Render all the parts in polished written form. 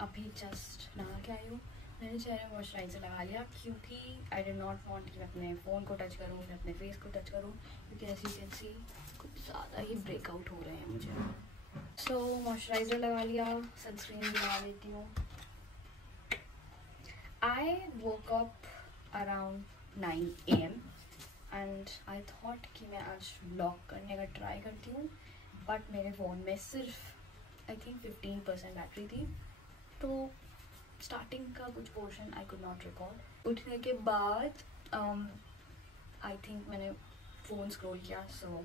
अभी जस्ट नहा के आई हूँ। मैंने चेहरे मॉइस्चराइज़र लगा लिया क्योंकि आई डिड नॉट वांट कि मैं अपने फ़ोन को टच करूँ, मैं अपने फेस को टच करूँ, क्योंकि एज यू कैन सी कुछ ज़्यादा ही ब्रेकआउट हो रहे हैं मुझे। सो मॉइस्चराइज़र लगा लिया, सनस्क्रीन भी लगा लेती हूँ। I woke up around 9 AM and I thought कि मैं आज व्लॉग करने का ट्राई करती हूँ, बट मेरे फ़ोन में सिर्फ आई थिंक 15% बैटरी थी, तो स्टार्टिंग का कुछ portion I could not record. उठने के बाद आई थिंक मैंने फ़ोन स्क्रॉल किया, सो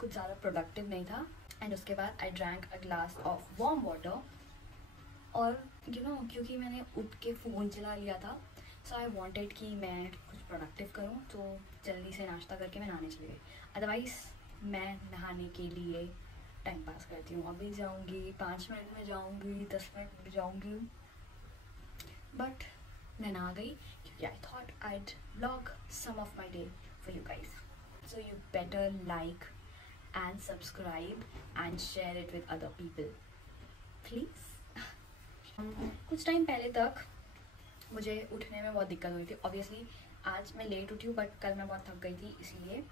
कुछ ज़्यादा प्रोडक्टिव नहीं था। एंड उसके बाद I drank a glass of warm water, और क्योंकि मैंने उठ के फ़ोन चला लिया था, सो आई वांटेड कि मैं कुछ प्रोडक्टिव करूं, तो जल्दी से नाश्ता करके मैं नहाने चली गई। अदरवाइज़ मैं नहाने के लिए टाइम पास करती हूँ, अभी जाऊँगी, 5 मिनट में जाऊँगी, 10 मिनट में जाऊँगी, बट मैं नहा गई क्योंकि I thought I'd vlog some of my day for you guys. So you better like and subscribe and share it with other people please. कुछ टाइम पहले तक मुझे उठने में बहुत दिक्कत हुई थी। ऑब्वियसली आज मैं लेट उठी हूँ, बट कल मैं बहुत थक गई थी, इसीलिए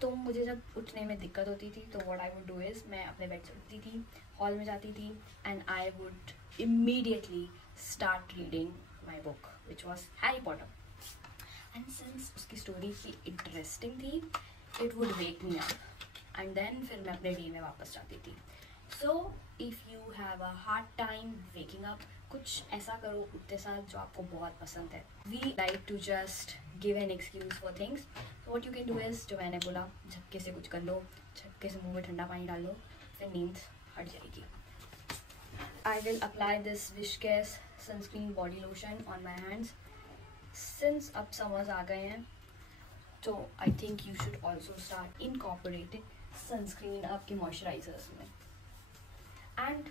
तो मुझे जब उठने में दिक्कत होती थी तो what I would do is मैं अपने बेड से उठती थी, हॉल में जाती थी, and I would immediately start reading my book which was Harry Potter. And since उसकी स्टोरी की इंटरेस्टिंग थी, it would wake me up and then फिर मैं अपने डे में वापस जाती थी। So if you have a hard time waking up, कुछ ऐसा करो उठते साथ जो आपको बहुत पसंद है। We like to just give an excuse for things, so what you can do is, जो मैंने बोला, झटके से कुछ कर लो, झटके से मुंह में ठंडा पानी डाल लो, फिर नींद हट जाएगी। I will apply this Wishcare's sunscreen body lotion on my hands. Since अब समर्स आ गए हैं, तो I think you should also start incorporating sunscreen आपके मॉइस्चराइजर्स में। And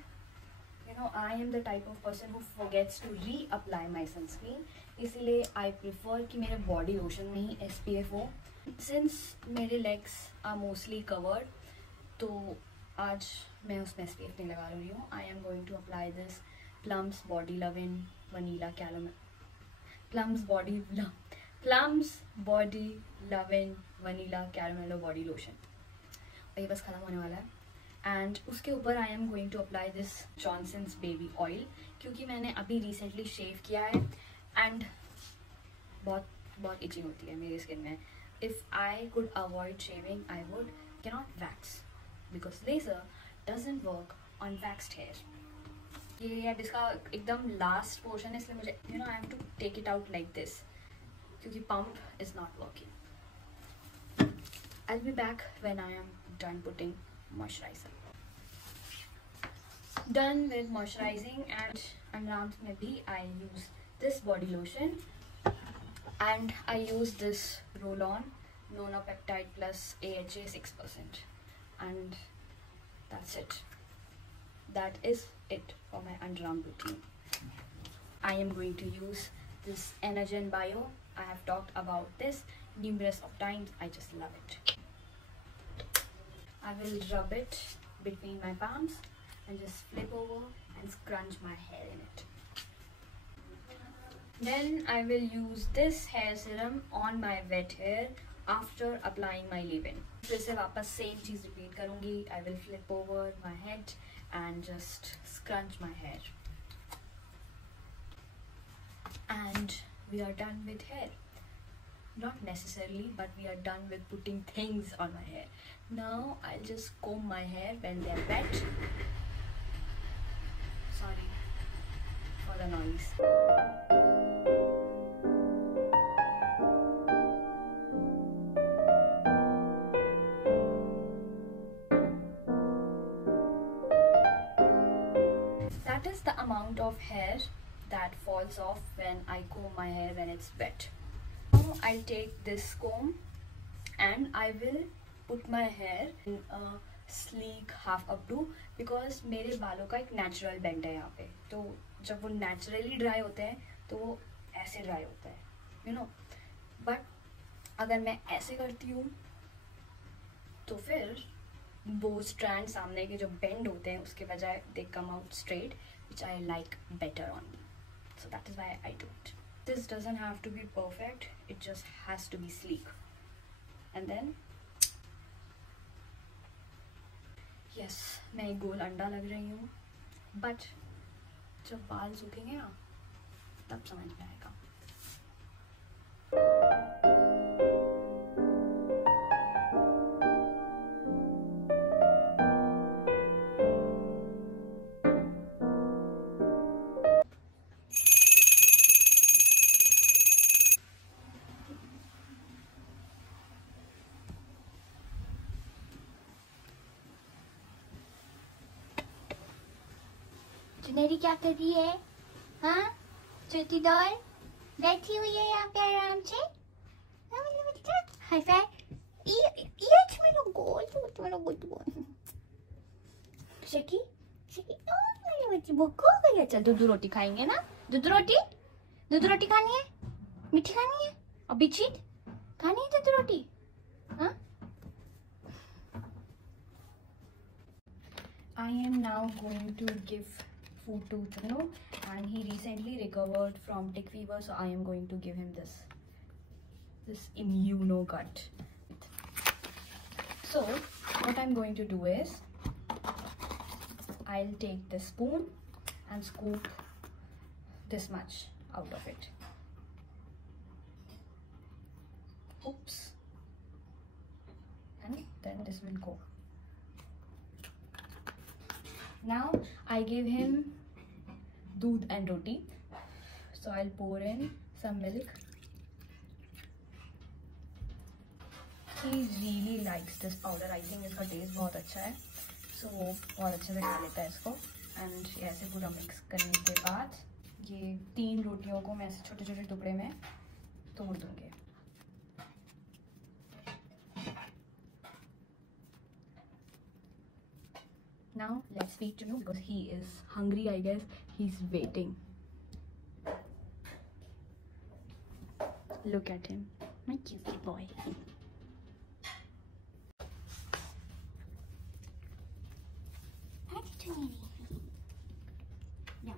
I am the type of person who forgets to reapply my sunscreen, इसलिए I prefer कि मेरे बॉडी लोशन में ही SPF हो। Since मेरे legs are mostly covered, तो आज मैं उसमें SPF नहीं लगा रही हूँ। I am going to apply this Plums Body Lovin' Vanilla Caramel Plums Body Lovin' Vanilla Caramel Body Lotion, और ये बस ख़त्म होने वाला है। एंड उसके ऊपर I am going to apply this Johnson's baby oil, क्योंकि मैंने अभी रिसेंटली शेव किया है एंड बहुत इचिंग होती है मेरी स्किन में। If I could avoid shaving I would, cannot wax because laser doesn't work on waxed hair. ये अब इसका एकदम लास्ट पोर्शन है, इसलिए मुझे I have to take it out like this, क्योंकि pump is not working. I will be back when I am done putting moisturizer. Done with moisturizing, and underarms में भी I use this body lotion and I use this roll-on Nonapeptide plus AHA 6%, and that's it. That is it for my underarm routine. I am going to use this Energen Bio. I have talked about this numerous of times. I just love it. I will rub it between my palms and just flip over and scrunch my hair in it. Then I will use this hair serum on my wet hair after applying my leave-in. फिर से वापस सेम चीज़ रिपीट करूँगी. I will flip over my head and just scrunch my hair. And we are done with hair. Not necessarily, but we are done with putting things on my hair. Now I'll just comb my hair when they're wet. Sorry for the noise. That is the amount of hair that falls off when I comb my hair when it's wet. Now I'll take this comb and I will put my hair in a sleek half updo, because मेरे बालों का एक natural bend है यहाँ पे, तो जब वो नेचुरली ड्राई होते हैं तो वो ऐसे ड्राई होता है, बट अगर मैं ऐसे करती हूँ तो फिर वो स्ट्रैंड सामने के जो बेंड होते हैं उसके बजाय they come out straight, which I like better on me. So that is why I do it. This doesn't have to be perfect, it just has to be sleek. And then yes, मैं एक गोल अंडा लग रही हूँ, बट जब बाल सूखेंगे ना तब समझ में आएगा. चुनेरी क्या कर रही है? हाँ, छोटी डॉल बैठी हुई है यहाँ पे आराम से. हाय फाई. ये मेरा गोल, मेरा गोल. Shaky shaky. मेरे बच्चे भूख हो गई है. चल दूध रोटी खाएंगे ना. दूध रोटी खानी है, मीठी खानी है और बिछीट खानी है दूध रोटी. हाँ. I am now going to give food to Tanu, and he recently recovered from tick fever, so I am going to give him this immunogut. So what I'm going to do is I'll take the spoon and scoop this much out of it. Oops. And then this will go. Now I gave him doodh and roti, so I'll pour in some milk. He really likes this powder. I think इसका taste बहुत अच्छा है, so बहुत अच्छे से खा लेता है इसको. And ये ऐसे पूरा mix करने के बाद ये 3 रोटियों को मैं ऐसे छोटे छोटे टुकड़े में तोड़ दूँगी. Now let's feed Tunu because he is hungry. I guess he's waiting. Look at him, my cutie boy. Hi, Chuneri. Yeah.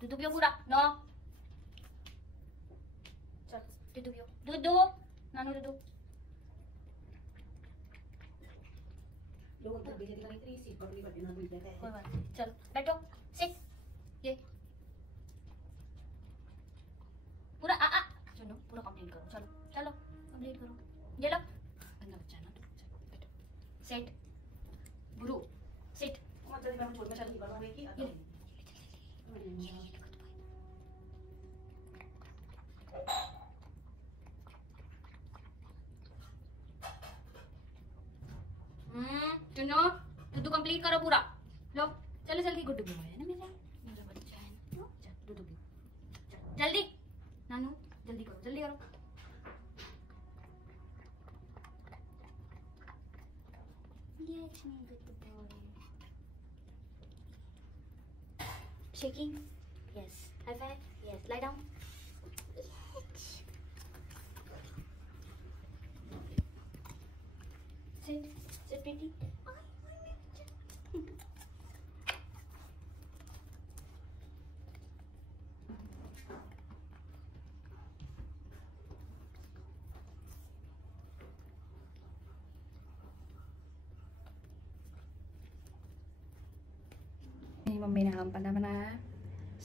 दूध पियो पूरा. नो चल दूध पियो. दूध दो नानू. दूध चल बैठो. सिट. ये पूरा सुनो, पूरा कंप्लीट करो. चलो कंप्लीट करो. ये लो. गंदा बच्चा है ना तू. बैठो. सिट. गुरु सिट. सुनो, दूध कंप्लीट करो पूरा. लो चलो जल्दी. गुड्डू भी है ना मेरा बच्चा है ना. चल दूध पी. जल्दी नानू जल्दी करो. Yes, my good boy. Shaking? Yes. High five? Yes. Lie down. Yes. Sit, pretty. मेरी मम्मी ने आम पन्ना बनाया है,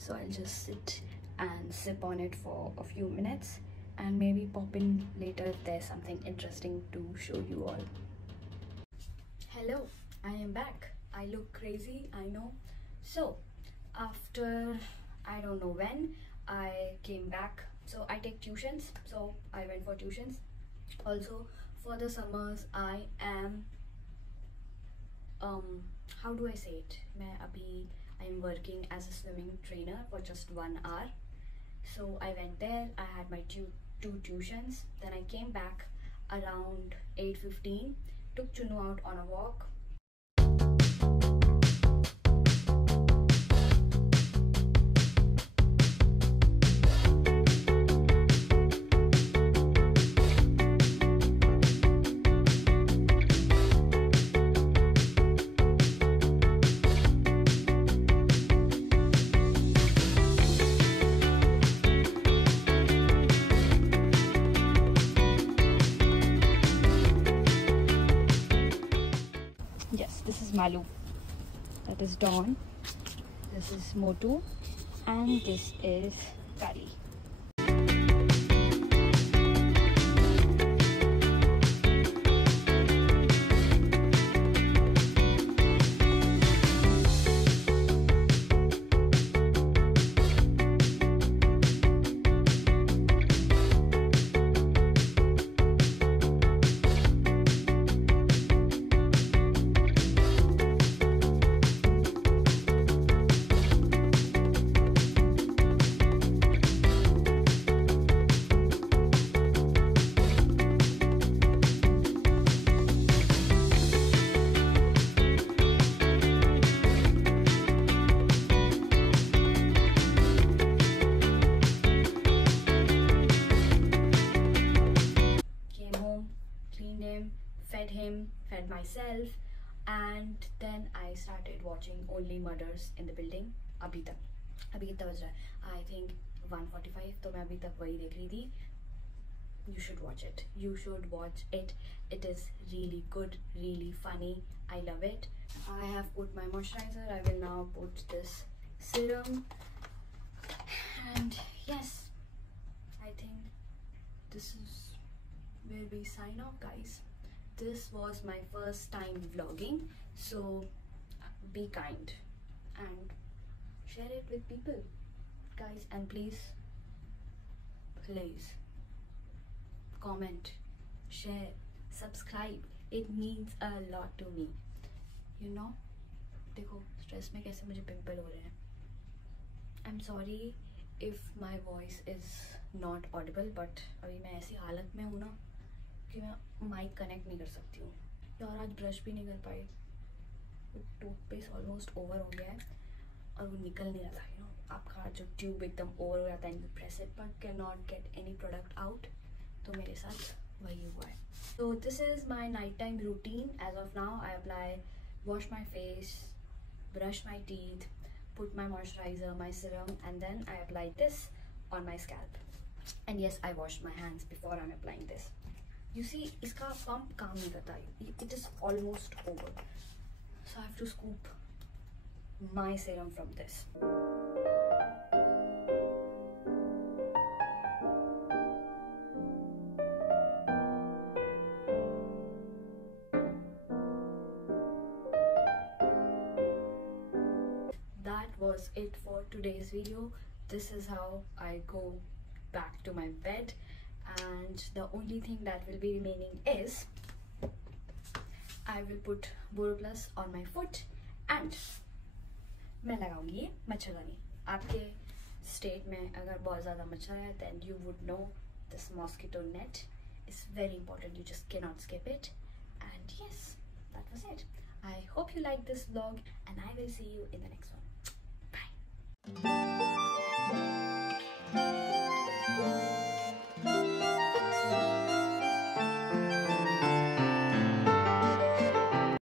so I'll just sit and sip on it for a few minutes and maybe pop in later if there's something interesting to show you all. Hello, I am back. I look crazy, I know. So after I don't know when I came back, so I take tuitions, so I went for tuitions. Also for the summers I am how do I say it, I am working as a swimming trainer for just 1 hour. So I went there, I had my two tuitions, then I came back around 8:15, took Chunu out on a walk. Yes, this is Malu, that is Dawn, this is Motu, and this is Kali. Fed him, fed myself, and then I started watching Only Murders in the Building. अभी कितना बज रहा है? I think 1:45. तो मैं अभी तक वही देख रही थी. You should watch it. You should watch it. It is really good, really funny. I love it. I have put my moisturizer. I will now put this serum. And yes, I think this is where we sign off, guys. This was my first time vlogging, so be kind and share it with people, guys, and please comment, share, subscribe. It means a lot to me, you know. देखो stress में कैसे मुझे पिंपल हो रहे हैं. I'm sorry if my voice is not audible, but अभी मैं ऐसी हालत में हूँ ना कि मैं माइक कनेक्ट नहीं कर सकती हूँ. और आज ब्रश भी नहीं कर पाई. टूथपेस्ट ऑलमोस्ट ओवर हो गया है और वो निकल नहीं रहा था. यू नो, आपका जो ट्यूब एकदम ओवर हो जाता है, you press it but can not get any product out. तो मेरे साथ वही हुआ है. So this is my nighttime routine as of now. I apply, wash my face, brush my teeth, put my moisturizer, my serum, and then I apply this on my scalp. And yes, I wash my hands before I'm applying this. You see, इसका pump काम नहीं करता. It is almost over. So I have to scoop my serum from this. That was it for today's video. This is how I go back to my bed. And the only thing that will be remaining is I will put BoroPlus on my foot and मैं लगाऊंगी ये मच्छरदानी. आपके स्टेट में अगर बहुत ज़्यादा मच्छर है then you would know this mosquito net is very important. You just cannot skip it. And yes, that was it. I hope you liked this vlog and I will see you in the next one. Bye.